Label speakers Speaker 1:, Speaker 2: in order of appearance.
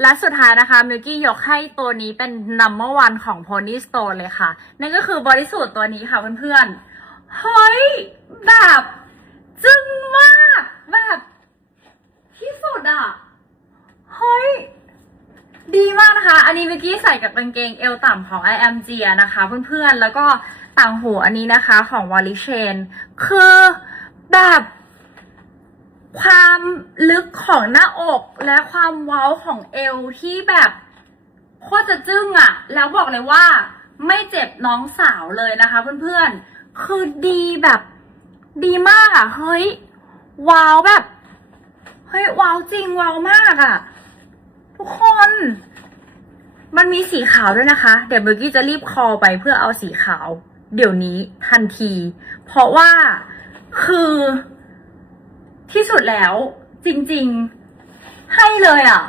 Speaker 1: และสุดท้ายนะคะมิวกี้ยกให้ตัวนี้เป็น number one ของ Pony Store เลยค่ะ นั่นก็คือบริสูทธ์ตัวนี้ค่ะเพื่อนๆ เฮ้ย แบบจึ้งมากแบบ ที่สุดอะ เฮ้ย ดีมากนะคะ อันนี้มิกกี้ใส่กับกางเกงเอวต่ำของ i m g นะคะเพื่อนๆ แล้วก็ต่างหูอันนี้นะคะของ Wally Chain คือแบบ ความลึกของหน้าอกและความเว้าของเอวที่แบบโคตรจะจึ้งอะ่ะแล้วบอกเลยว่า ไม่เจ็บน้องสาวเลยนะคะ เพื่อนๆ คือดีแบบดีมากอะ่ะเฮ้ยว้าวแบบเฮ้ยว้าวจริงว้าวมากอะ่ะทุกคน มันมีสีขาวด้วยนะคะ เดี๋ยวเบอร์กี้จะรีบคอไปเพื่อเอาสีขาว เดี๋ยวนี้ทันที เพราะว่าคือ ที่สุดแล้วจริงๆ ให้เลยอะ